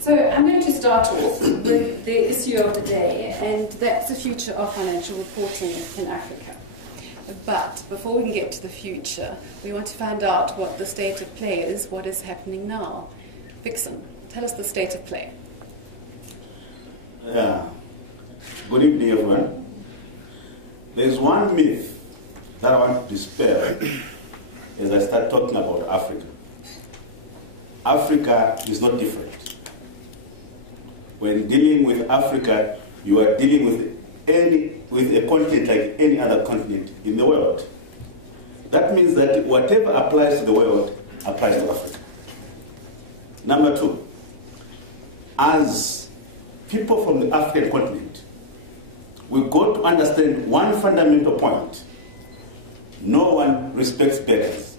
So I'm going to start off with the issue of the day, and that's the future of financial reporting in Africa. But before we can get to the future, we want to find out what the state of play is, what is happening now. Vixen, tell us the state of play. Good evening, everyone. There's one myth that I want to dispel as I start talking about Africa. Africa is not different. When dealing with Africa, you are dealing with a continent like any other continent in the world. That means that whatever applies to the world applies to Africa. Number two, as people from the African continent, we've got to understand one fundamental point. No one respects beggars.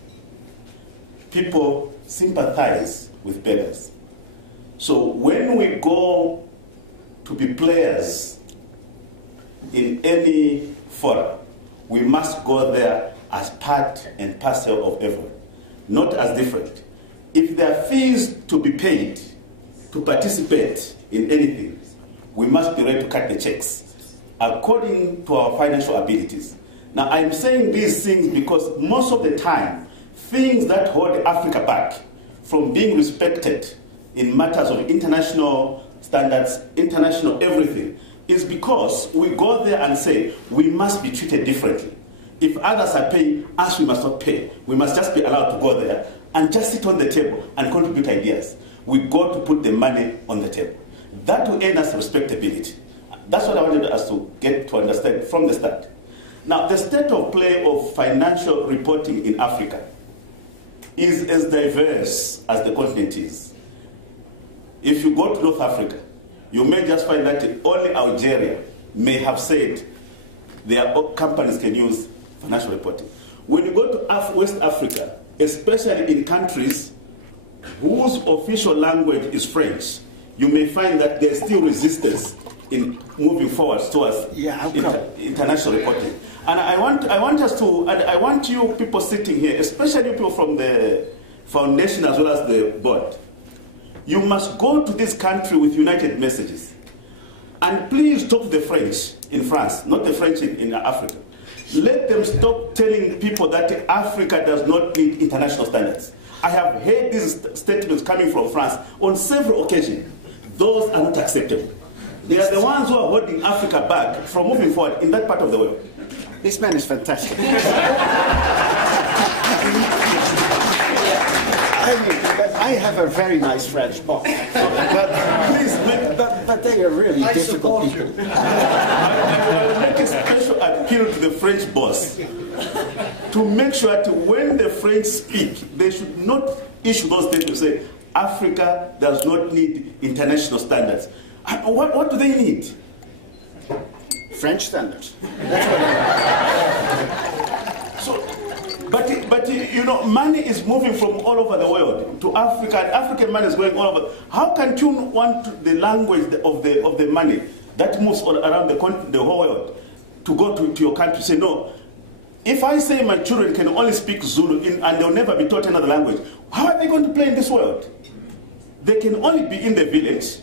People sympathize with beggars. So when we go to be players in any forum, we must go there as part and parcel of everyone, not as different. If there are fees to be paid to participate in anything, we must be ready to cut the checks according to our financial abilities. Now, I'm saying these things because most of the time, things that hold Africa back from being respected in matters of international standards, international everything, is because we go there and say we must be treated differently. If others are paying, us we must not pay. We must just be allowed to go there and just sit on the table and contribute ideas. We got to put the money on the table. That will earn us respectability. That's what I wanted us to get to understand from the start. Now, the state of play of financial reporting in Africa is as diverse as the continent is. If you go to North Africa, you may just find that only Algeria may have said their companies can use financial reporting. When you go to West Africa, especially in countries whose official language is French, you may find that there's still resistance in moving forward towards international reporting. And I want you people sitting here, especially people from the foundation as well as the board, you must go to this country with united messages. And please talk to the French in France, not the French in Africa. Let them stop telling people that Africa does not need international standards. I have heard these statements coming from France on several occasions. Those are not acceptable. They are the ones who are holding Africa back from moving forward in that part of the world. This man is fantastic. I have a very nice French boss, but they are really difficult people. I will make a special appeal to the French boss to make sure that when the French speak, they should not issue those statements and say, Africa does not need international standards. What do they need? French standards. But you know, money is moving from all over the world to Africa, and African money is going all over. How can you want the language of the money that moves all around the whole world to go to your country? Say no. If I say my children can only speak Zulu and they'll never be taught another language, how are they going to play in this world? They can only be in the village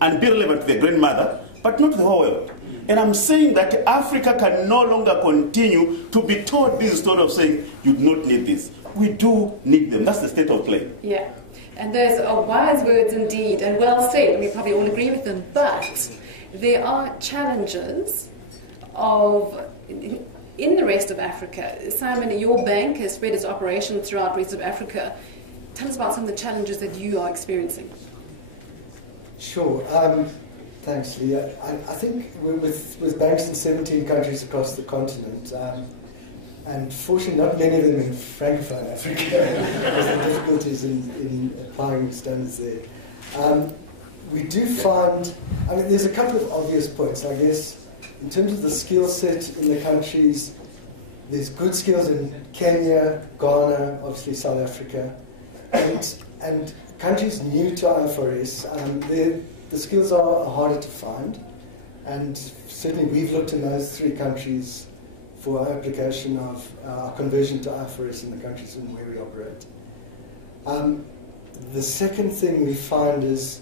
and be relevant to their grandmother, but not the whole world. And I'm saying that Africa can no longer continue to be told this sort of saying, you do not need this. We do need them. That's the state of play. Yeah, and those are wise words indeed, and well said, and we probably all agree with them. But there are challenges in the rest of Africa. Simon, your bank has spread its operations throughout the rest of Africa. Tell us about some of the challenges that you are experiencing. Sure. Thanks, Leah. I think with banks in 17 countries across the continent, and fortunately not many of them in Francophone Africa, because of the difficulties in applying standards there. We do find, there's a couple of obvious points, I guess. In terms of the skill set in the countries, there's good skills in Kenya, Ghana, obviously South Africa, and countries new to IFRS, the skills are harder to find, and certainly we've looked in those three countries for our application of our conversion to IFRS in the countries in where we operate. The second thing we find is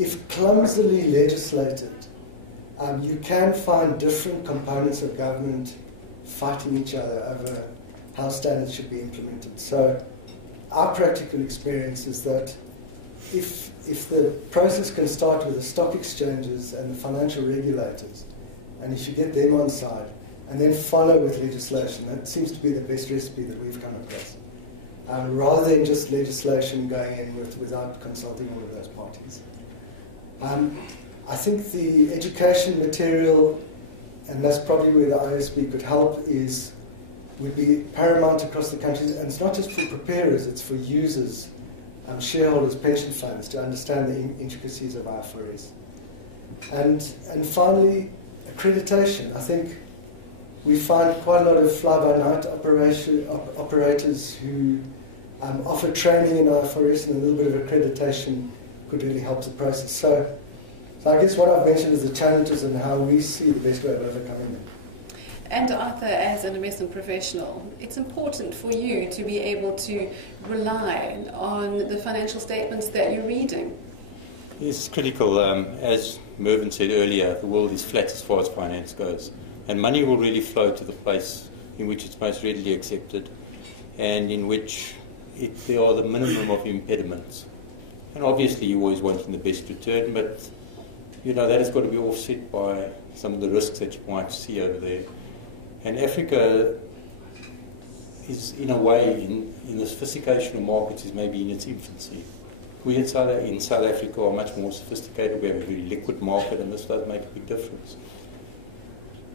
if clumsily legislated, you can find different components of government fighting each other over how standards should be implemented. So our practical experience is that if the process can start with the stock exchanges and the financial regulators, and if you get them on side, and then follow with legislation, that seems to be the best recipe that we've come across. Rather than just legislation going in without consulting all of those parties. I think the education material, and that's probably where the ISB could help, would be paramount across the country. And it's not just for preparers, it's for users, shareholders, pension funds, to understand the intricacies of IFRS. And finally, accreditation. I think we find quite a lot of fly-by-night operators who offer training in IFRS, and a little bit of accreditation could really help the process. So I guess what I've mentioned is the challenges and how we see the best way of overcoming them. And Arthur, as an investment professional, it's important for you to be able to rely on the financial statements that you're reading. Yes, it's critical. As Mervyn said earlier, the world is flat as far as finance goes. And money will really flow to the place in which it's most readily accepted and in which there are the minimum of impediments. And obviously you're always wanting the best return, but that has got to be offset by some of the risks that you might see over there. And Africa is, in a way, in the sophistication of markets, is maybe in its infancy. We in South Africa are much more sophisticated. We have a very liquid market, and this does make a big difference.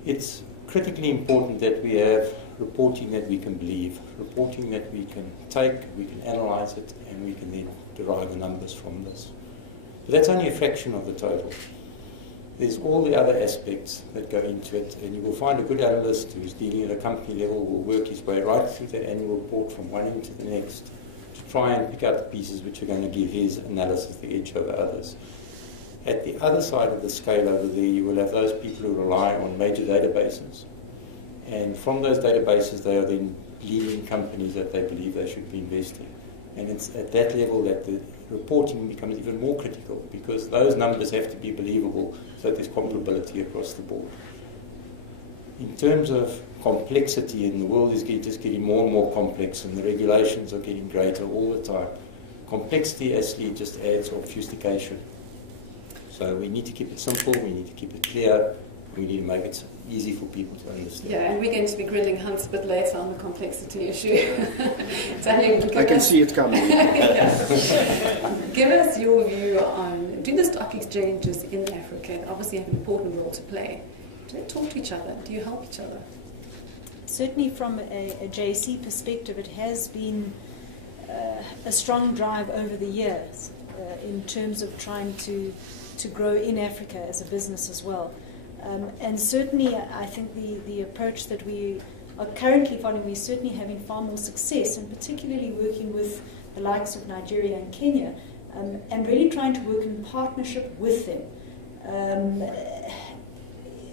It's critically important that we have reporting that we can believe, reporting that we can take, we can analyze it, and we can then derive the numbers from this. But that's only a fraction of the total. There's all the other aspects that go into it, and you will find a good analyst who's dealing at a company level will work his way right through that annual report from one end to the next to try and pick out the pieces which are going to give his analysis the edge over others. At the other side of the scale over there, you will have those people who rely on major databases. And from those databases, they are then leading companies that they believe they should be investing. And it's at that level that the reporting becomes even more critical, because those numbers have to be believable so that there's comparability across the board. In terms of complexity, and the world is just getting more and more complex, and the regulations are getting greater all the time, complexity actually just adds obfuscation. So we need to keep it simple, we need to keep it clear, we need to make it easy for people to understand. Yeah, and we're going to be grilling Hans a bit later on the complexity issue. Daniel, I can see it coming. Give us your view on, do the stock exchanges in Africa obviously have an important role to play? Do they talk to each other? Do you help each other? Certainly from a JSE perspective, it has been a strong drive over the years in terms of trying to grow in Africa as a business as well. And certainly I think the approach that we are currently following, we're certainly having far more success, and particularly working with the likes of Nigeria and Kenya, and really trying to work in partnership with them.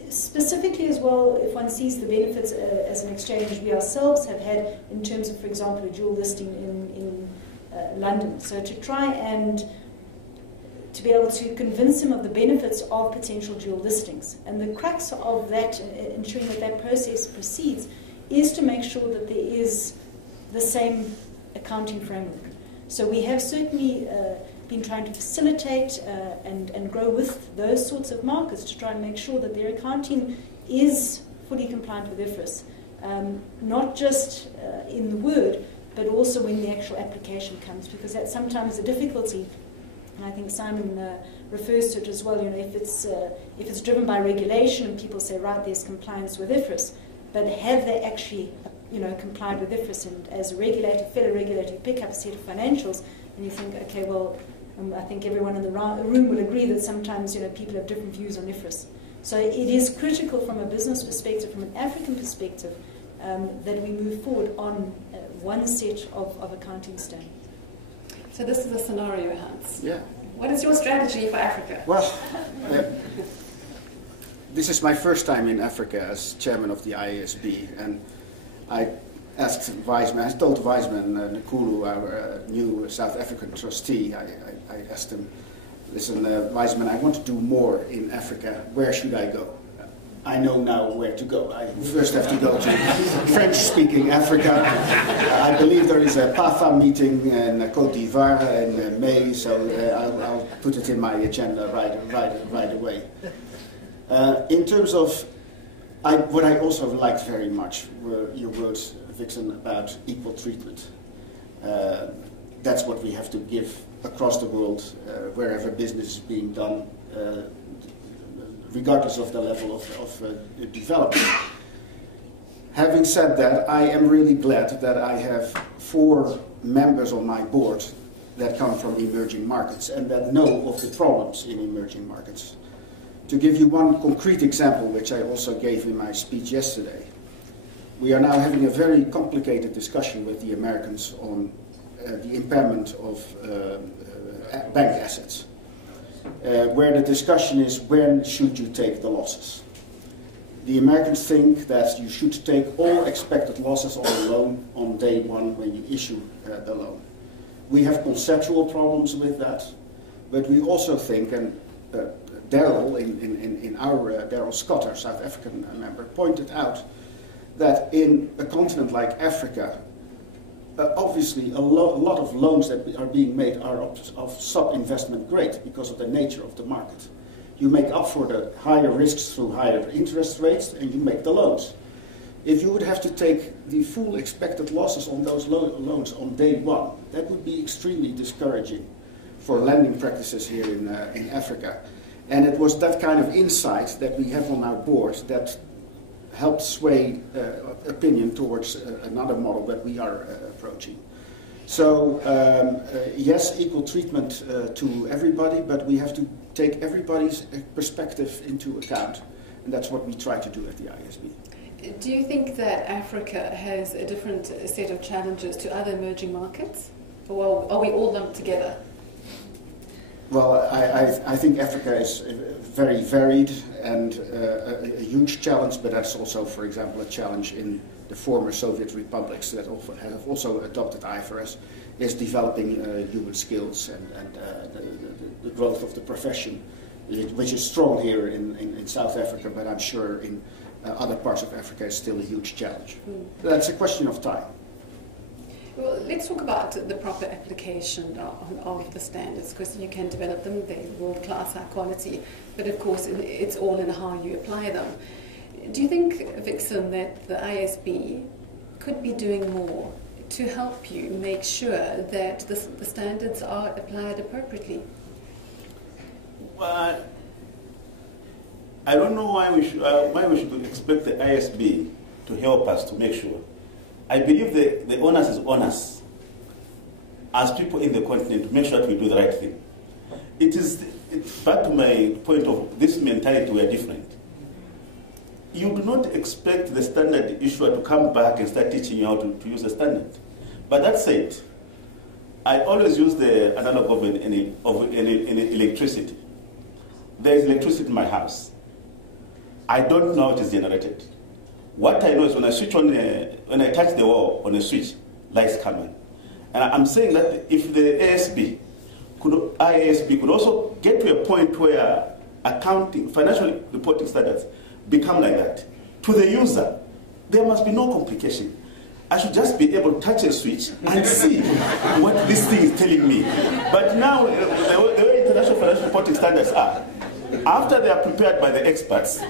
Specifically as well, if one sees the benefits as an exchange we ourselves have had in terms of, for example, a dual listing in London. So to try and to be able to convince them of the benefits of potential dual listings. And the crux of that, ensuring that that process proceeds, is to make sure that there is the same accounting framework. So we have certainly been trying to facilitate and grow with those sorts of markets to try and make sure that their accounting is fully compliant with IFRS, not just in the word, but also when the actual application comes, because that's sometimes a difficulty. And I think Simon refers to it as well. If it's driven by regulation and people say, right, there's compliance with IFRS, but have they actually, complied with IFRS? And as a regulator, fellow regulator, pick up a set of financials, and you think, okay, well, I think everyone in the room will agree that sometimes, people have different views on IFRS. So it is critical from a business perspective, from an African perspective, that we move forward on one set of accounting standards. So this is a scenario, Hans. Yeah. What is your strategy for Africa? Well, this is my first time in Africa as chairman of the IASB, and I asked Wiseman, I told Wiseman Nkulu, our new South African trustee, I asked him, listen, Wiseman, I want to do more in Africa. Where should I go? I know now where to go. I first have to go to French-speaking Africa. I believe there is a PAFA meeting in Côte d'Ivoire in May, so I'll put it in my agenda right away. In terms of what I also liked very much were your words, Vixen, about equal treatment. That's what we have to give across the world, wherever business is being done, regardless of the level of development. Having said that, I am really glad that I have 4 members on my board that come from emerging markets and that know of the problems in emerging markets. To give you one concrete example, which I also gave in my speech yesterday, we are now having a very complicated discussion with the Americans on the impairment of bank assets. Where the discussion is, when should you take the losses? The Americans think that you should take all expected losses on a loan on day one when you issue the loan. We have conceptual problems with that, but we also think, and Daryl in our Daryl Scott, our South African member, pointed out that in a continent like Africa, obviously a lot of loans that are being made are of sub-investment grade because of the nature of the market. You make up for the higher risks through higher interest rates and you make the loans. If you would have to take the full expected losses on those loans on day one, that would be extremely discouraging for lending practices here in Africa. And it was that kind of insight that we have on our board that helped sway opinion towards another model that we are approaching. So yes, equal treatment to everybody, but we have to take everybody's perspective into account, and that's what we try to do at the ISB. Do you think that Africa has a different set of challenges to other emerging markets, or are we all lumped together? Well, I think Africa is very varied and a huge challenge, but that's also, for example, a challenge in the former Soviet republics that have also adopted IFRS, is developing human skills and the growth of the profession, which is strong here in South Africa, but I'm sure in other parts of Africa is still a huge challenge. That's a question of time. Well, let's talk about the proper application of the standards, because you can develop them, they're world-class, high quality, but of course it's all in how you apply them. Do you think, Vixen, that the ISB could be doing more to help you make sure that the standards are applied appropriately? Well, I don't know why we should expect the ISB to help us to make sure. I believe the onus is on us as people in the continent to make sure that we do the right thing. It's back to my point of this mentality, we are different. You do not expect the standard issuer to come back and start teaching you how to use the standard. But that said, I always use the analog of electricity. There is electricity in my house. I don't know how it is generated. What I know is when I switch on, when I touch the wall on a switch, lights come in. And I'm saying that if the IASB could also get to a point where accounting, financial reporting standards become like that, to the user, there must be no complication. I should just be able to touch a switch and see what this thing is telling me. But now, the way international financial reporting standards are, after they are prepared by the experts,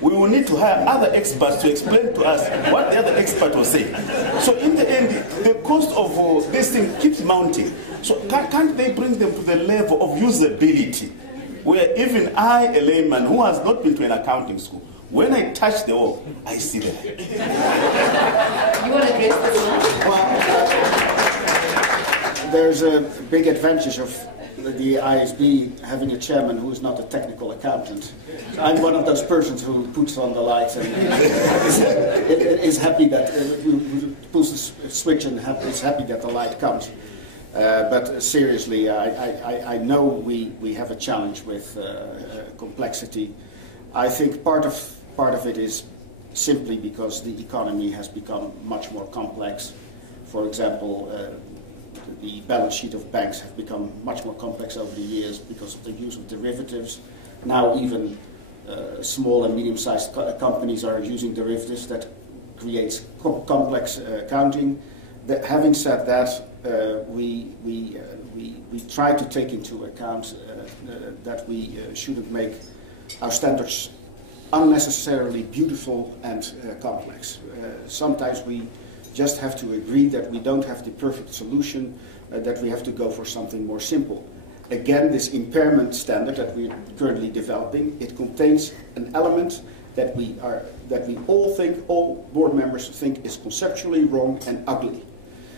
we will need to hire other experts to explain to us what the other expert was saying. So in the end, the cost of this thing keeps mounting. So can't they bring them to the level of usability, where even I, a layman who has not been to an accounting school, when I touch the wall, I see the light. You want to address this one? Well, there's a big advantage of the ISB having a chairman who is not a technical accountant. So I'm one of those persons who puts on the lights and is happy that pulls the switch and is happy that the light comes. But seriously, I know we have a challenge with complexity. I think part of it is simply because the economy has become much more complex. For example, the balance sheet of banks have become much more complex over the years because of the use of derivatives. Now even small and medium-sized companies are using derivatives that creates complex accounting. Having said that, we try to take into account that we shouldn't make our standards unnecessarily beautiful and complex. Sometimes we just have to agree that we don't have the perfect solution, that we have to go for something more simple. Again, this impairment standard that we're currently developing, it contains an element that we all board members think is conceptually wrong and ugly.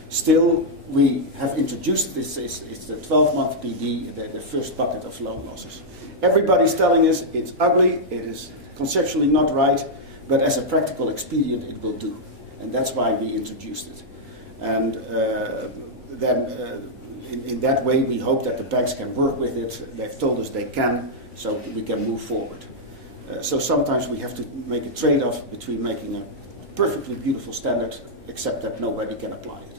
Still, we have introduced this, it's the 12-month PD, the first bucket of loan losses. Everybody's telling us it's ugly, it is conceptually not right, but as a practical expedient it will do. And that's why we introduced it. And then in that way we hope that the banks can work with it. They've told us they can, so we can move forward. So sometimes we have to make a trade-off between making a perfectly beautiful standard, except that nobody can apply it.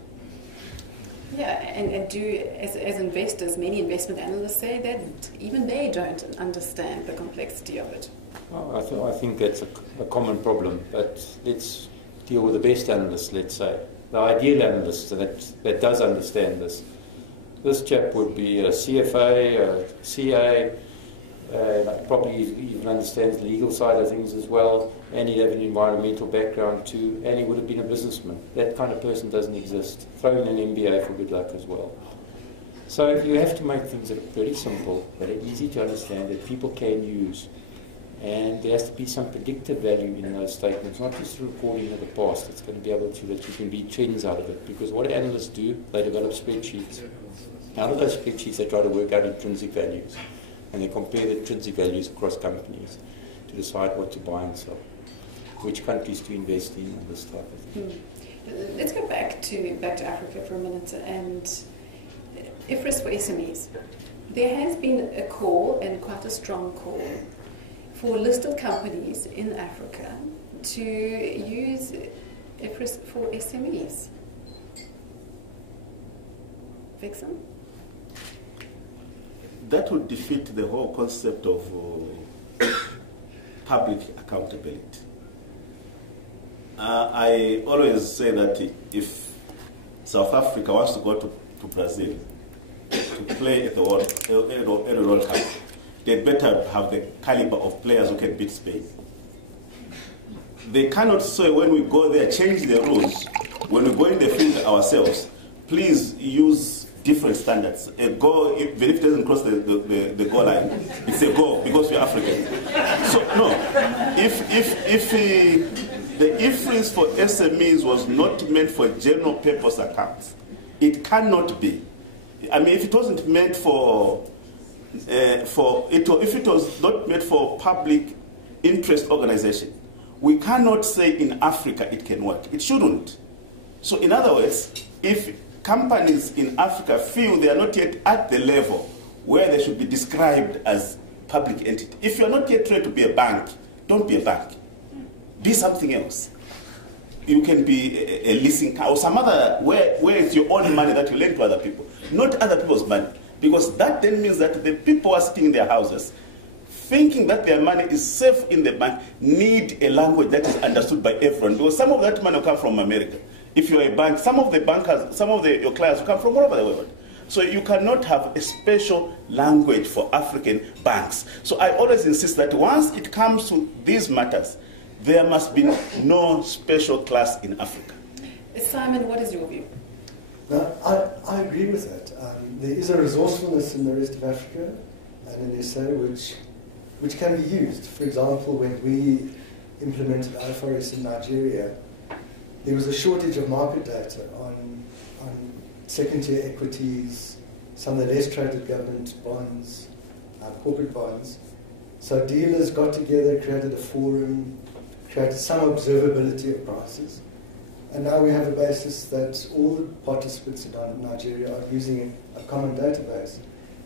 Yeah, and as investors, many investment analysts say that even they don't understand the complexity of it. Well, I think that's a common problem, but let's deal with the best analysts, let's say. The ideal analyst that does understand this. This chap would be a CFA, a CA, probably even understands the legal side of things as well, and he'd have an environmental background too, and he would have been a businessman. That kind of person doesn't exist. Throw in an MBA for good luck as well. So you have to make things that are pretty simple, that are easy to understand, that people can use. And there has to be some predictive value in those statements, not just a recording of the past. It's going to be able to, that you can read trends out of it. Because what analysts do, they develop spreadsheets. Out of those spreadsheets, they try to work out intrinsic values. And they compare the intrinsic values across companies to decide what to buy and sell, which countries to invest in, and this type of thing. Let's go back to Africa for a minute, and IFRS for SMEs. There has been a call, and quite a strong call, for listed companies in Africa to use IFRS for SMEs. Vixen? That would defeat the whole concept of public accountability. I always say that if South Africa wants to go to Brazil to play at the World Cup, they better have the caliber of players who can beat Spain. They cannot say when we go there, change the rules. When we go in the field ourselves, please use different standards. A goal, even if it doesn't cross the goal line, it's a goal because we're African. So no, if the IFRS for SMEs was not meant for general purpose accounts, it cannot be. I mean, if it wasn't meant if it was not meant for public interest organization, we cannot say in Africa it can work. It shouldn't. So in other words, if companies in Africa feel they are not yet at the level where they should be described as public entity, if you're not yet trained to be a bank, don't be a bank. Be something else. You can be a leasing car or some other, where it's your own money that you lend to other people, not other people's money. Because that then means that the people who are sitting in their houses, thinking that their money is safe in the bank, need a language that is understood by everyone. Because some of that money will come from America. If you're a bank, some of the bankers, your clients will come from all over the world. So you cannot have a special language for African banks. So I always insist that once it comes to these matters, there must be no special class in Africa. Simon, what is your view? No, I agree with that. There is a resourcefulness in the rest of Africa and in SA which can be used. For example, when we implemented IFRS in Nigeria, there was a shortage of market data on second-tier equities, some of the less traded government bonds, corporate bonds. So dealers got together, created a forum, created some observability of prices. And now we have a basis that all the participants in Nigeria are using a common database.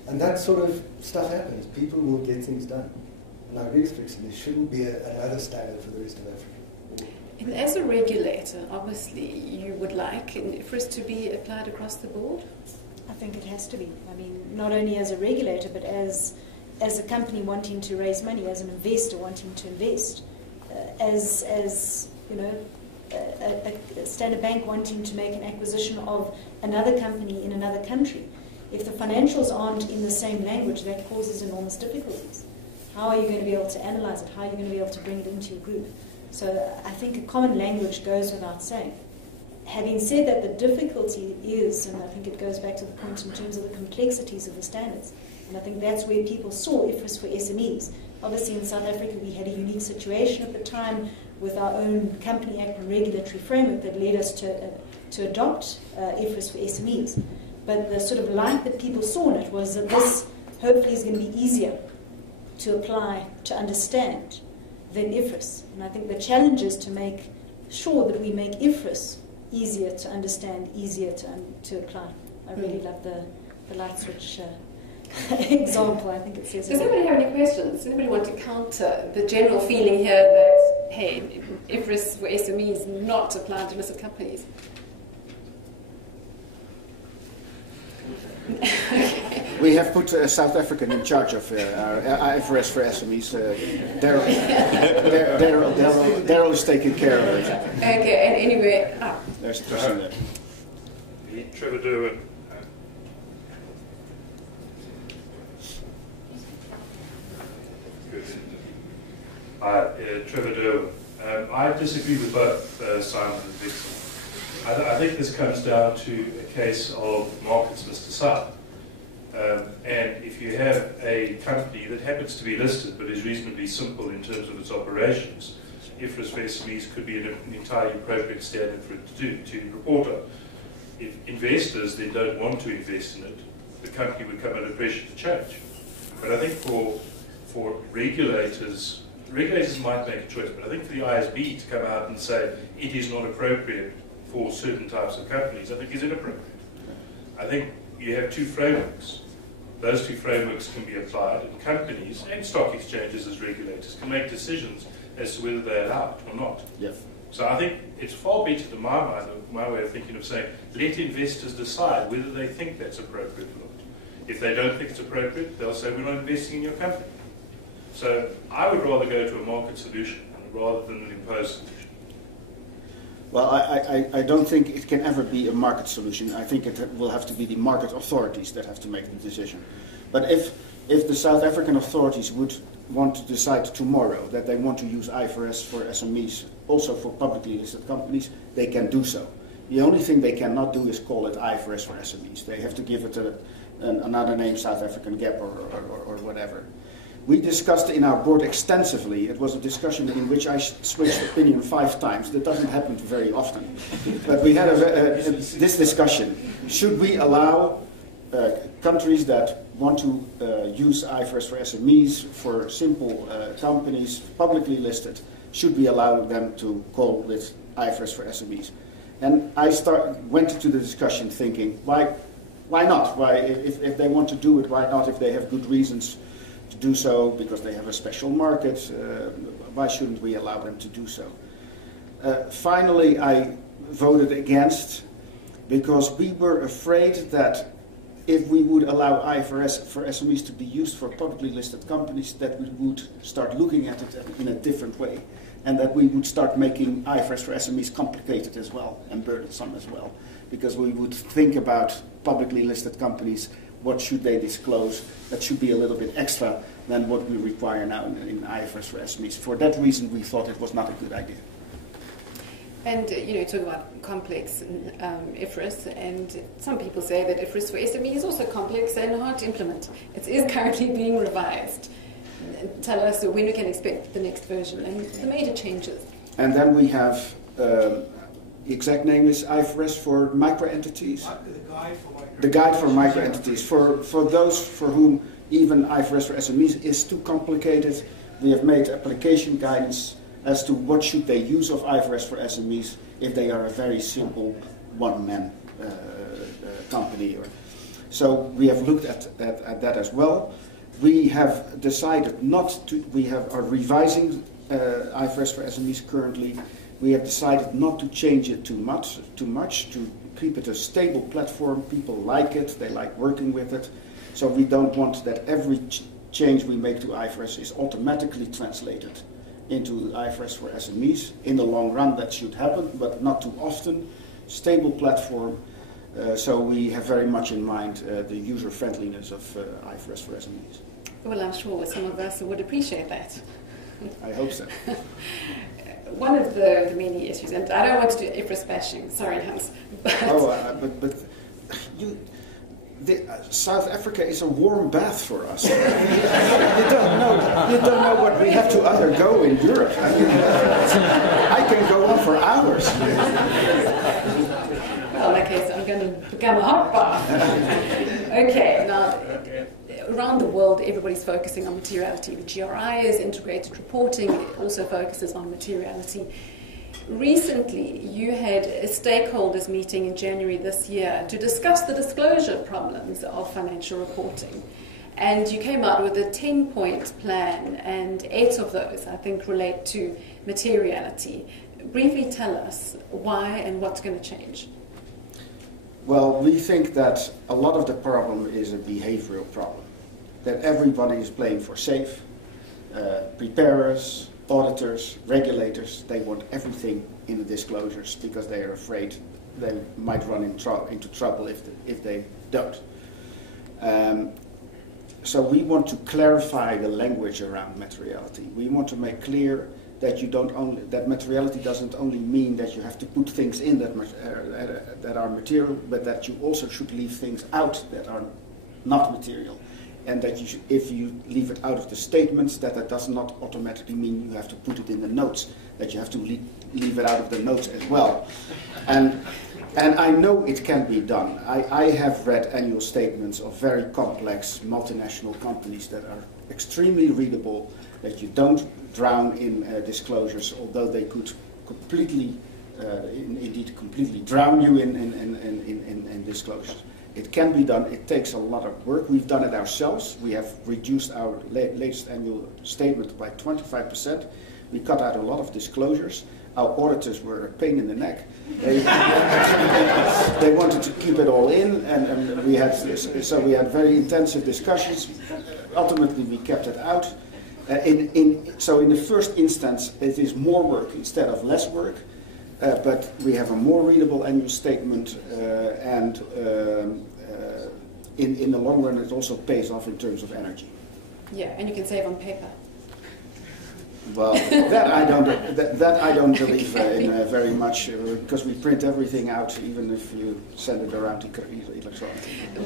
And that sort of stuff happens. People will get things done. And I agree with Vixen, there shouldn't be another standard for the rest of Africa. And as a regulator, obviously, you would like IFRS to be applied across the board? I think it has to be. I mean, not only as a regulator, but as a company wanting to raise money, as an investor wanting to invest, as you know, a Standard Bank wanting to make an acquisition of another company in another country. If the financials aren't in the same language, that causes enormous difficulties. How are you going to be able to analyze it? How are you going to be able to bring it into your group? So I think a common language goes without saying. Having said that, the difficulty is, and I think it goes back to the point in terms of the complexities of the standards, and I think that's where people saw IFRS for SMEs. Obviously in South Africa we had a unique situation at the time with our own Company Act and regulatory framework that led us to adopt IFRS for SMEs. But the sort of light that people saw in it was that this hopefully is going to be easier to apply, to understand, than IFRS. And I think the challenge is to make sure that we make IFRS easier to understand, easier to apply. I really love the light switch example. I think it says Does anybody have any questions? Does anybody want to counter the general feeling here that, hey, IFRS for SMEs not applied to listed companies? We have put a South African in charge of IFRS for SMEs. Daryl is taking care of it. Okay, and anyway, There's a person there. Trevor Derwin. Hi, Trevor Derwin. I disagree with both Simon and Vixen. I think this comes down to a case of markets must decide. And if you have a company that happens to be listed but is reasonably simple in terms of its operations, IFRS for SMEs could be an entirely appropriate standard for it to report on. If investors then don't want to invest in it, the company would come under pressure to change. But I think for regulators might make a choice, but I think for the ISB to come out and say it is not appropriate for certain types of companies, I think is inappropriate. I think you have two frameworks. Those two frameworks can be applied, and companies and stock exchanges as regulators can make decisions as to whether they allow it or not. Yes. So I think it's far better to my mind, my way of thinking, of saying, let investors decide whether they think that's appropriate or not. If they don't think it's appropriate, they'll say, we're not investing in your company. So I would rather go to a market solution rather than an imposed solution. Well, I don't think it can ever be a market solution. I think it will have to be the market authorities that have to make the decision. But if the South African authorities would want to decide tomorrow that they want to use IFRS for SMEs, also for publicly listed companies, they can do so. The only thing they cannot do is call it IFRS for SMEs. They have to give it another name, South African GAAP or whatever. We discussed in our board extensively. It was a discussion in which I switched opinion 5 times. That doesn't happen very often. But we had this discussion. Should we allow countries that want to use IFRS for SMEs, for simple companies, publicly listed, should we allow them to call it IFRS for SMEs? And I went into the discussion thinking, why not? Why, if they want to do it, why not? If they have good reasons to do so, because they have a special market, why shouldn't we allow them to do so? Finally, I voted against because we were afraid that if we would allow IFRS for SMEs to be used for publicly listed companies, that we would start looking at it in a different way, and that we would start making IFRS for SMEs complicated as well and burdensome as well, because we would think about publicly listed companies. What should they disclose? That should be a little bit extra than what we require now in IFRS for SMEs. For that reason, we thought it was not a good idea. And you talk about complex IFRS, and some people say that IFRS for SME is also complex and hard to implement. It is currently being revised. Tell us when we can expect the next version and the major changes. And then we have, the exact name is IFRS for micro-entities. The guide for micro-entities. For those for whom even IFRS for SMEs is too complicated, we have made application guidance as to what should they use of IFRS for SMEs if they are a very simple one-man company. So we have looked at that as well. We have decided not to, are revising IFRS for SMEs currently, We have decided not to change it too much, to keep it a stable platform. People like it, they like working with it. So we don't want that every change we make to IFRS is automatically translated into IFRS for SMEs. In the long run that should happen, but not too often. Stable platform. So we have very much in mind the user-friendliness of IFRS for SMEs. Well, I'm sure some of us would appreciate that. I hope so. One of the many issues, and I don't want to do IFRS bashing, sorry Hans. But South Africa is a warm bath for us. You don't know what we have to undergo in Europe. I can go on for hours. Well, okay, so I'm going to become a hot bath. Okay, now, around the world, everybody's focusing on materiality. The GRI is integrated reporting, it also focuses on materiality. Recently, you had a stakeholders meeting in January this year to discuss the disclosure problems of financial reporting. And you came out with a 10-point plan, and 8 of those, I think, relate to materiality. Briefly tell us why and what's going to change. Well, we think that a lot of the problem is a behavioral problem. That everybody is playing for safe. Preparers, auditors, regulators, they want everything in the disclosures because they are afraid they might run into trouble if they don't. So we want to clarify the language around materiality. We want to make clear that that materiality doesn't only mean that you have to put things in that are material, but that you also should leave things out that are not material. And that if you leave it out of the statements, that does not automatically mean you have to put it in the notes, that you have to leave it out of the notes as well. And I know it can be done. I have read annual statements of very complex multinational companies that are extremely readable, that you don't drown in disclosures, although they could completely drown you in disclosures. It can be done. It takes a lot of work. We've done it ourselves. We have reduced our latest annual statement by 25%. We cut out a lot of disclosures. Our auditors were a pain in the neck. They wanted to keep it all in, and we had very intensive discussions. Ultimately, we kept it out. So in the first instance, it is more work instead of less work. But we have a more readable annual statement, and in the long run, it also pays off in terms of energy. Yeah, and you can save on paper. Well, that I don't believe in very much, because we print everything out, even if you send it around electronically.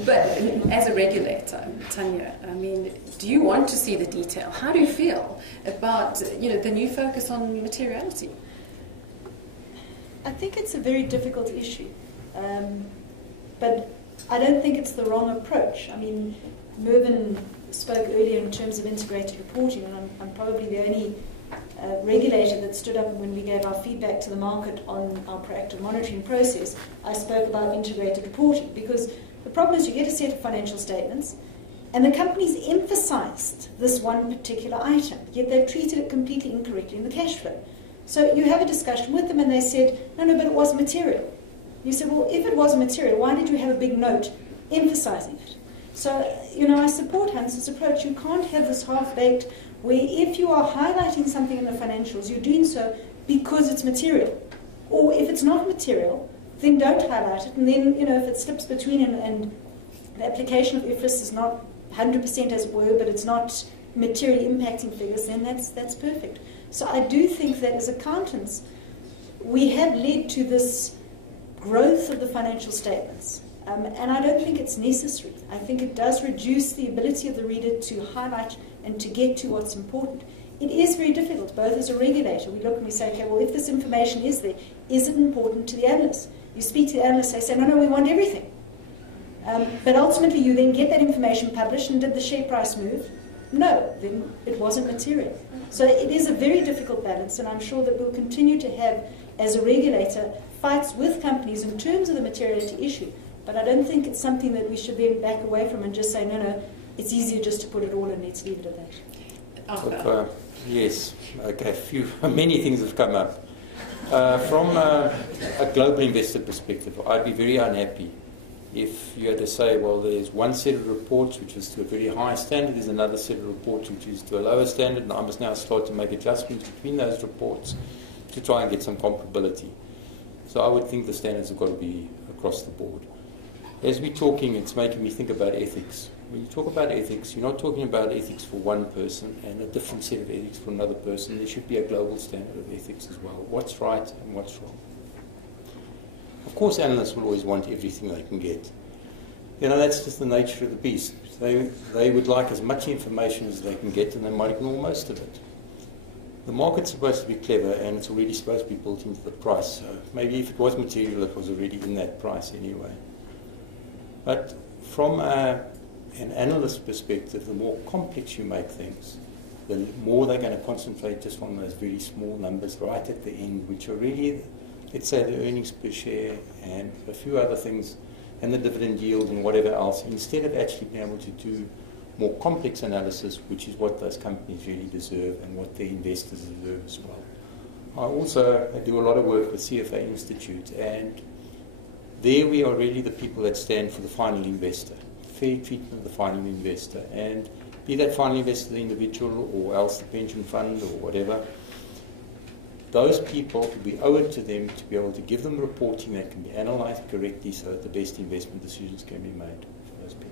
But as a regulator, Tanya, I mean, do you want to see the detail? How do you feel about the new focus on materiality? I think it's a very difficult issue, but I don't think it's the wrong approach. I mean, Mervyn spoke earlier in terms of integrated reporting, and I'm probably the only regulator that stood up when we gave our feedback to the market on our proactive monitoring process. I spoke about integrated reporting because the problem is you get a set of financial statements, and the companies emphasized this one particular item, yet they've treated it completely incorrectly in the cash flow. So you have a discussion with them and they said, no, but it was material. You said, well, if it was material, why did you have a big note emphasizing it? So, I support Hans's approach. You can't have this half-baked where if you are highlighting something in the financials, you're doing so because it's material. Or if it's not material, then don't highlight it. And then, if it slips between and the application of IFRS is not 100% as it were, but it's not materially impacting figures, then that's perfect. So I do think that as accountants, we have led to this growth of the financial statements. And I don't think it's necessary. I think it does reduce the ability of the reader to highlight and to get to what's important. It is very difficult, both as a regulator. We look and we say, okay, well, if this information is there, is it important to the analyst? You speak to the analyst, they say, no, we want everything. But ultimately, you then get that information published, and did the share price move? No, then it wasn't material. So it is a very difficult balance, and I'm sure that we'll continue to have, as a regulator, fights with companies in terms of the materiality issue. But I don't think it's something that we should then back away from and just say, no, it's easier just to put it all in, let's leave it at that. Yes, okay, many things have come up. From a global investor perspective, I'd be very unhappy if you had to say, well, there's one set of reports which is to a very high standard, there's another set of reports which is to a lower standard, and I must now start to make adjustments between those reports to try and get some comparability. So I would think the standards have got to be across the board. As we're talking, it's making me think about ethics. When you talk about ethics, you're not talking about ethics for one person and a different set of ethics for another person. There should be a global standard of ethics as well. What's right and what's wrong. Of course, analysts will always want everything they can get. You know, that's just the nature of the beast. They would like as much information as they can get, and they might ignore most of it. The market's supposed to be clever, and it's already supposed to be built into the price. So maybe if it was material, it was already in that price anyway. But from an analyst perspective, the more complex you make things, the more they're going to concentrate just on those very small numbers right at the end, which are really, let's say, the earnings per share and a few other things, and the dividend yield and whatever else, instead of actually being able to do more complex analysis, which is what those companies really deserve and what their investors deserve as well. I also do a lot of work with CFA Institute, and there we are really the people that stand for the final investor, fair treatment of the final investor, and be that final investor the individual or else the pension fund or whatever. Those people, we owe it to them to be able to give them reporting that can be analysed correctly so that the best investment decisions can be made for those people.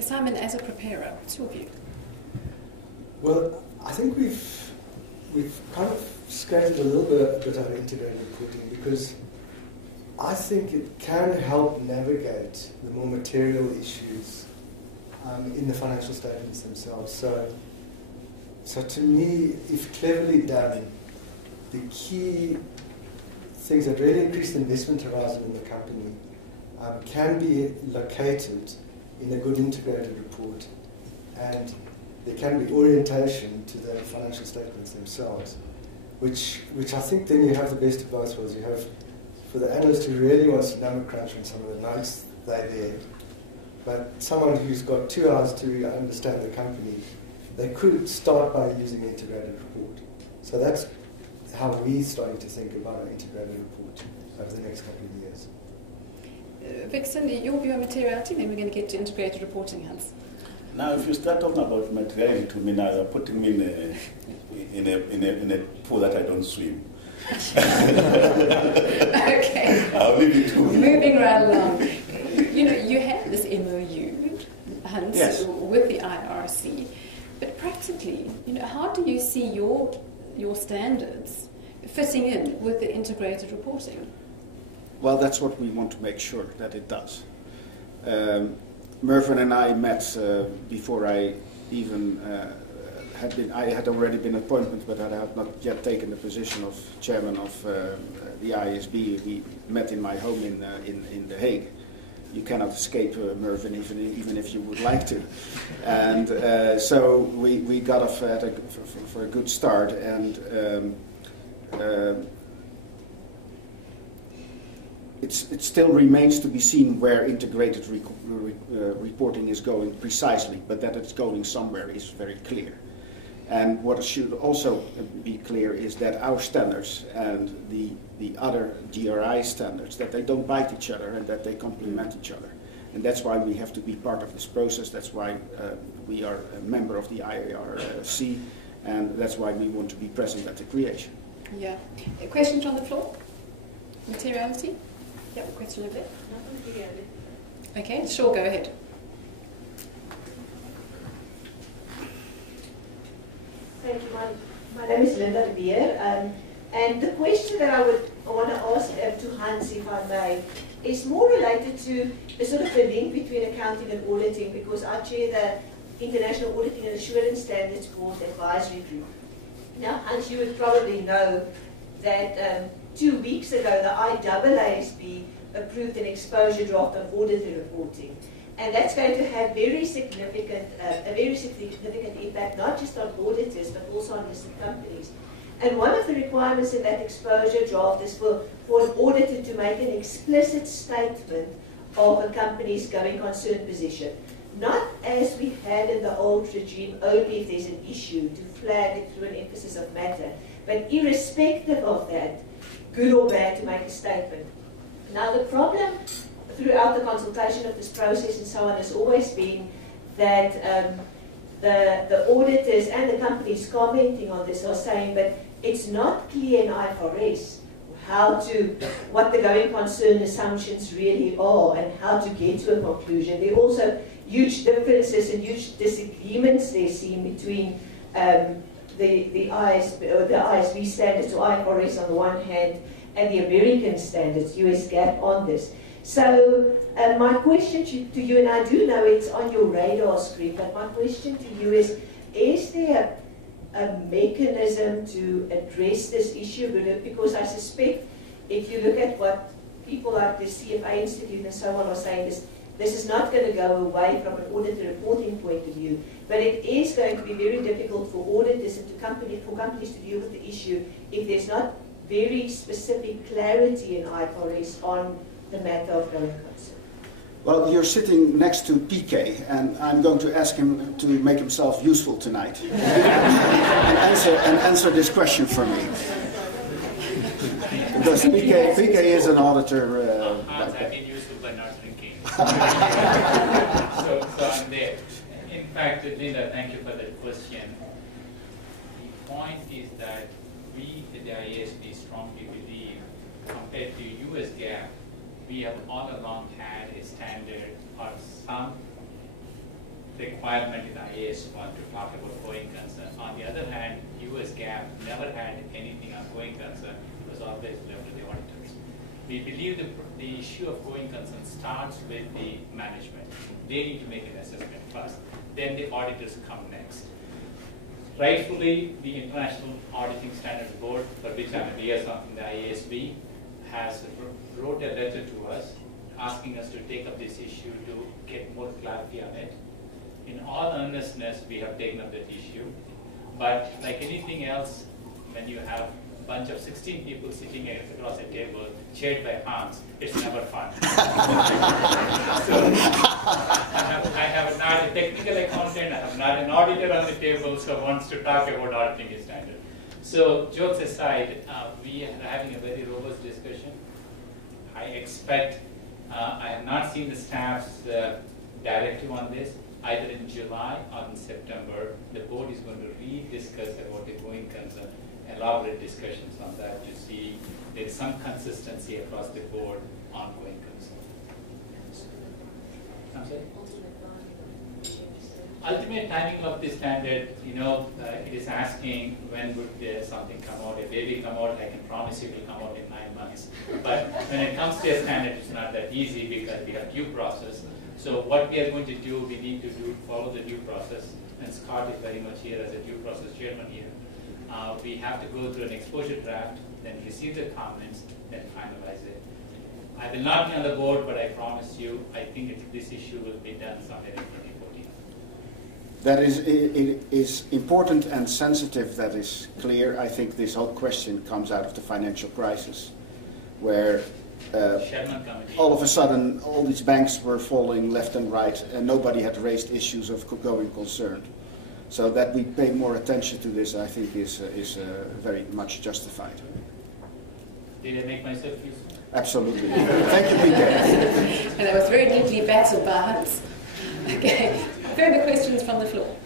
Simon, as a preparer, what's your view? Well, I think we've kind of skated a little bit on integrated reporting, because I think it can help navigate the more material issues in the financial statements themselves. So to me, if cleverly done, the key things that really increase the investment horizon in the company can be located in a good integrated report, and there can be orientation to the financial statements themselves, which I think then you have the best of both worlds. You have, for the analyst who really wants to number crunch on some of the nights they're there, but someone who's got 2 hours to understand the company, they could start by using an integrated report. So that's how we're starting to think about an integrated report over the next couple of years. Vixen, your view on materiality, then we're going to get to integrated reporting, Hans. Now, if you start talking about materiality to me now, you're putting me in a pool that I don't swim. Okay. I'll leave it to you. Moving right along. You know, you have this MOU, Hans, yes, with the IRC, but practically, you know, how do you see your standards fitting in with the integrated reporting? Well, that's what we want to make sure that it does. Mervyn and I met before I even I had already been appointed, but I had not yet taken the position of chairman of the ISB. We met in my home in The Hague. You cannot escape Mervyn, even if you would like to. And so we got off for a good start, and it still remains to be seen where integrated reporting is going precisely, but that it's going somewhere is very clear. And what should also be clear is that our standards and the other GRI standards, that they don't bite each other and that they complement each other. And that's why we have to be part of this process. That's why we are a member of the IARC, and that's why we want to be present at the creation. Yeah. Questions on the floor? Materiality? Yeah, question over there. Okay, sure, go ahead. Thank you. My name is Linda de Beer, and the question that I want to ask to Hans, if I may, is more related to the sort of the link between accounting and auditing, because I chair the International Auditing and Assurance Standards Board Advisory Group. Now, Hans, you would probably know that 2 weeks ago the IAASB approved an exposure draft on auditor reporting. And that's going to have a very significant impact, not just on auditors, but also on listed companies. And one of the requirements in that exposure draft is for an auditor to make an explicit statement of a company's going concern position. not as we had in the old regime, only if there's an issue to flag it through an emphasis of matter, but irrespective of that, good or bad, to make a statement. Now the problem throughout the consultation of this process and so on has always been that the auditors and the companies commenting on this are saying, but it's not clear in IFRS what the going concern assumptions really are and how to get to a conclusion. There are also huge differences and huge disagreements there seen between the ISB standards or IFRS on the one hand and the American standards, US GAAP on this. So my question to you, and I do know it's on your radar screen, but my question to you is there a mechanism to address this issue? Because I suspect if you look at what people like the CFA Institute and so on are saying, this is not going to go away from an auditor reporting point of view, but it is going to be very difficult for auditors and for companies to deal with the issue if there's not very specific clarity in IFRS on the matter of going concern. Well, you're sitting next to PK, and I'm going to ask him to make himself useful tonight and answer this question for me. Because PK is an auditor. I've been useful by not drinking. so I'm there. In fact, Linda, thank you for that question. The point is that we at the IASB strongly believe, compared to US GAAP, we have all along had a standard or some requirement in IAS1 to talk about going concern. On the other hand, US GAAP never had anything on going concern. It was always left to the auditors. We believe the issue of going concern starts with the management. They need to make an assessment first. Then the auditors come next. Rightfully, the International Auditing Standards Board, for which I'm a liaison in the IASB, has wrote a letter to us asking us to take up this issue to get more clarity on it. In all earnestness, we have taken up that issue. But like anything else, when you have a bunch of 16 people sitting across a table, chaired by Hans, it's never fun. So I have not a technical accountant, I have not an auditor on the table, so wants to talk about auditing standard. So jokes aside, we are having a very robust discussion. I expect, I have not seen the staff's directive on this, either in July or in September. The board is going to re-discuss about the going concern, elaborate discussions on that to see there is some consistency across the board on going concern. I'm sorry? Ultimate timing of the standard, it is asking when would something come out. If baby come out, I can promise you it will come out in 9 months. But when it comes to a standard, it's not that easy because we have due process. So what we are going to do, we need to follow the due process. And Scott is very much here as a due process chairman here. We have to go through an exposure draft, then receive the comments, then finalize it. I will not be on the board, but I promise you, I think this issue will be done somewhere in 2014. That it is important and sensitive, that is clear. I think this whole question comes out of the financial crisis, where all of a sudden all these banks were falling left and right, and nobody had raised issues of going concern. So that we pay more attention to this, I think, is very much justified. Did I make myself useful? Absolutely. Thank you, PK. And that was very neatly battled by Hans. Okay. Further questions from the floor?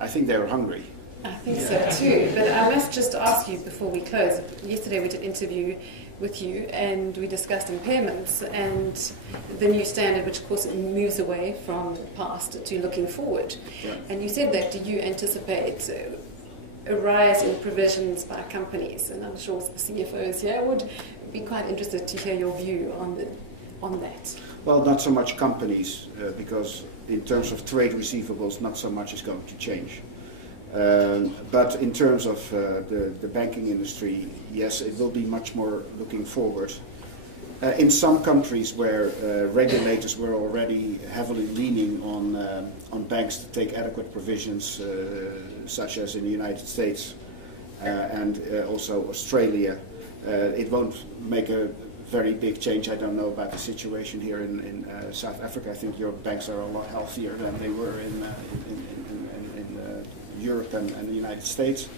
I think they were hungry. I think so too, but I must just ask you before we close. Yesterday we did an interview with you and we discussed impairments and the new standard, which of course it moves away from the past to looking forward. Yeah. And you said that, do you anticipate a rise in provisions by companies? And I'm sure the CFOs here would be quite interested to hear your view on that. Well, not so much companies, because in terms of trade receivables, not so much is going to change. But in terms of the banking industry, yes, it will be much more looking forward. In some countries where regulators were already heavily leaning on banks to take adequate provisions, such as in the United States and also Australia, it won't make a very big change. I don't know about the situation here in South Africa. I think your banks are a lot healthier than they were in Europe and the United States.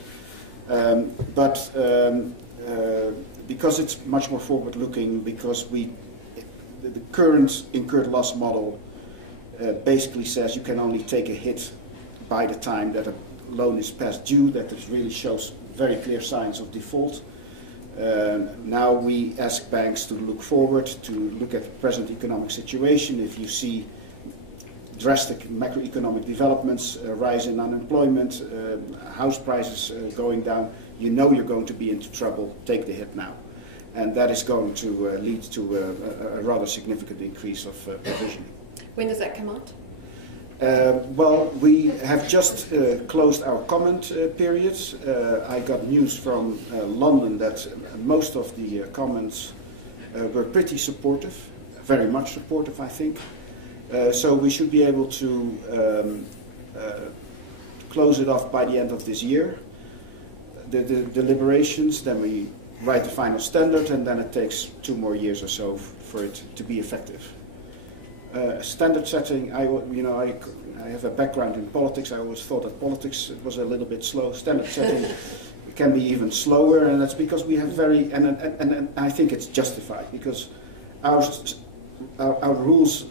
Because it's much more forward-looking, because the current incurred loss model basically says you can only take a hit by the time that a loan is past due, that it really shows very clear signs of default. Now we ask banks to look forward, to look at the present economic situation. If you see drastic macroeconomic developments, a rise in unemployment, house prices going down, you know you're going to be into trouble, take the hit now. And that is going to lead to a rather significant increase of provisioning. When does that come out? Well, we have just closed our comment periods. I got news from London that most of the comments were pretty supportive, very much supportive, I think. So we should be able to close it off by the end of this year. The deliberations, then we write the final standard, and then it takes 2 more years or so for it to be effective. Standard setting, I have a background in politics. I always thought that politics was a little bit slow. Standard setting can be even slower, and that's because we have and I think it's justified, because our rules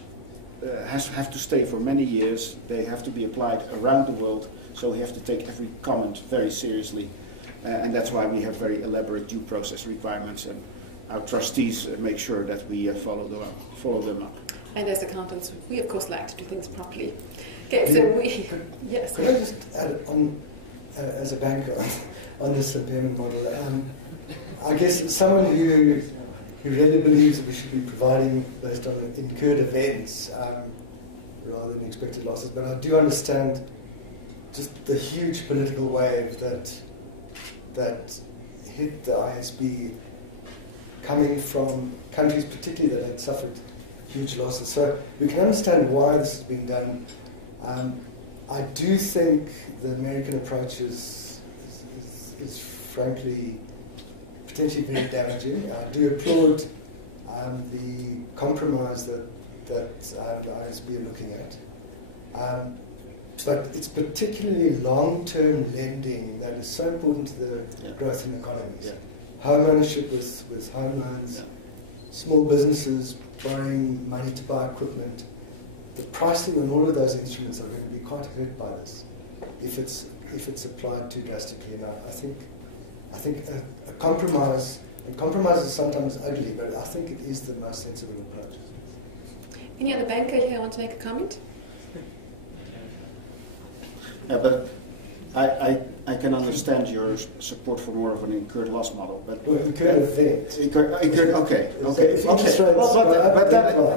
have to stay for many years. They have to be applied around the world, so we have to take every comment very seriously. And that's why we have very elaborate due process requirements, and our trustees make sure that we follow them up. And as accountants, we of course like to do things properly. Okay, so yes. Could I just add on, as a banker, on this impairment model? I guess someone who really believes that we should be providing based on incurred events rather than expected losses, but I do understand just the huge political wave that hit the ISB, coming from countries particularly that had suffered huge losses. So we can understand why this is being done. I do think the American approach is frankly potentially very damaging. I do applaud the compromise that the ISB are looking at. But it's particularly long-term lending that is so important to the growth in economies. Yeah. Home ownership with home loans, small businesses borrowing money to buy equipment. The pricing on all of those instruments are going to be quite hurt by this if it's applied too drastically. And I think a compromise, and compromise is sometimes ugly, but I think it is the most sensible approach. Any other banker here want to make a comment? Yeah, but I can understand your support for more of an incurred loss model, but incurred event. Okay. But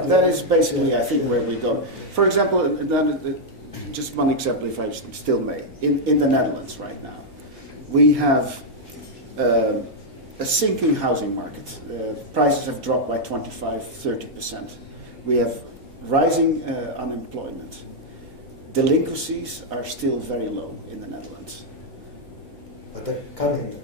that is basically, I think, where we go. For example, just one example, if I still may, in the Netherlands right now, we have a sinking housing market. Prices have dropped by 25-30%. We have rising unemployment. Delinquencies are still very low in the Netherlands. But they're coming.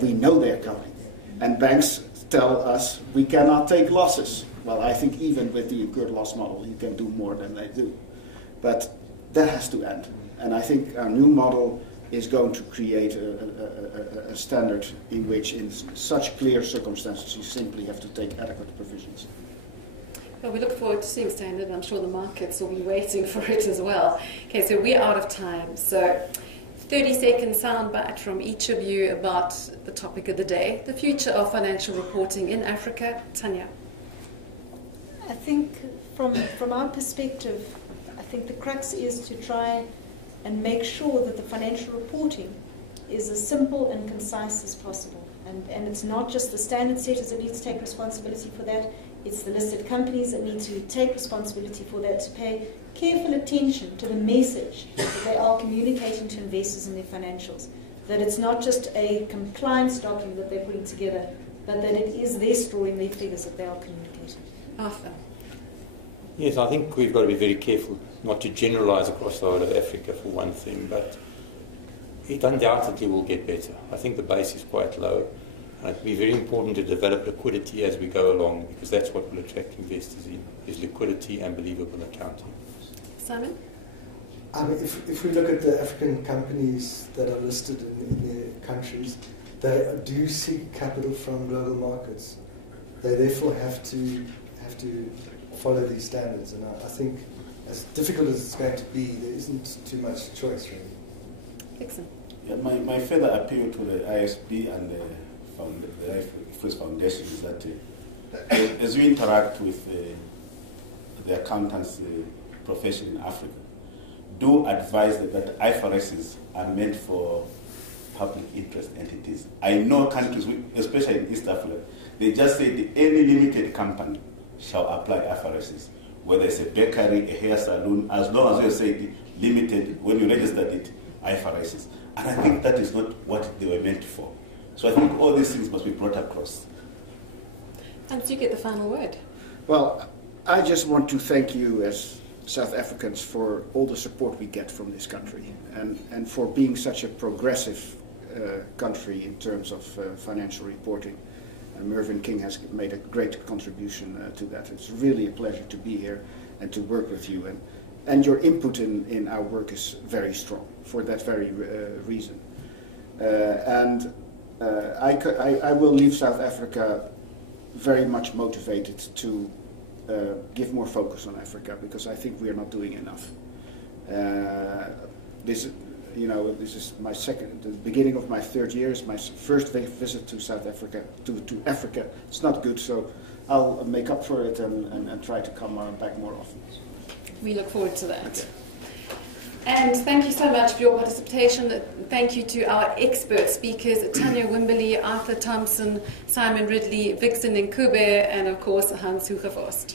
We know they're coming. And banks tell us we cannot take losses. Well, I think even with the incurred loss model, you can do more than they do. But that has to end. And I think our new model is going to create a standard in which, in such clear circumstances, you simply have to take adequate provisions. Well, we look forward to seeing standard. I'm sure the markets will be waiting for it as well. Okay, so we're out of time. So 30-second soundbite from each of you about the topic of the day, the future of financial reporting in Africa. Tanya. I think from our perspective, I think the crux is to try and make sure that the financial reporting is as simple and concise as possible. And it's not just the standard setters that need to take responsibility for that. It's the listed companies that need to take responsibility for that, to pay careful attention to the message that they are communicating to investors in their financials. That it's not just a compliance document that they're putting together, but that it is their story and their figures that they are communicating. Arthur. Yes, I think we've got to be very careful not to generalise across the whole of Africa for one thing, but it undoubtedly will get better. I think the base is quite low. It'd be very important to develop liquidity as we go along, because that's what will attract investors in, is liquidity and believable accounting. Simon? I mean, if we look at the African companies that are listed in their countries, they do seek capital from global markets. They therefore have to follow these standards, and I think, as difficult as it's going to be, there isn't too much choice, really. Dixon? Yeah, my further appeal to the ISB and the First Foundation is that as we interact with the accountants profession in Africa, do advise that IFRSs are meant for public interest entities. I know countries, especially in East Africa, they just say any limited company shall apply IFRSs, whether it's a bakery, a hair salon, as long as you say limited, when you registered it, IFRSs. And I think that is not what they were meant for. So I think all these things must be brought across. And you get the final word. Well, I just want to thank you as South Africans for all the support we get from this country, and for being such a progressive country in terms of financial reporting. Mervyn King has made a great contribution to that. It's really a pleasure to be here and to work with you, and your input in our work is very strong for that very reason. I will leave South Africa very much motivated to give more focus on Africa, because I think we are not doing enough. This is the beginning of my third year. It's my first visit to South Africa, to Africa. It's not good, so I'll make up for it and try to come back more often. We look forward to that. Okay. And thank you so much for your participation. Thank you to our expert speakers, Tanya Wimberly, Arthur Thompson, Simon Ridley, Vixen Nkube, and of course Hans Hoegevorst.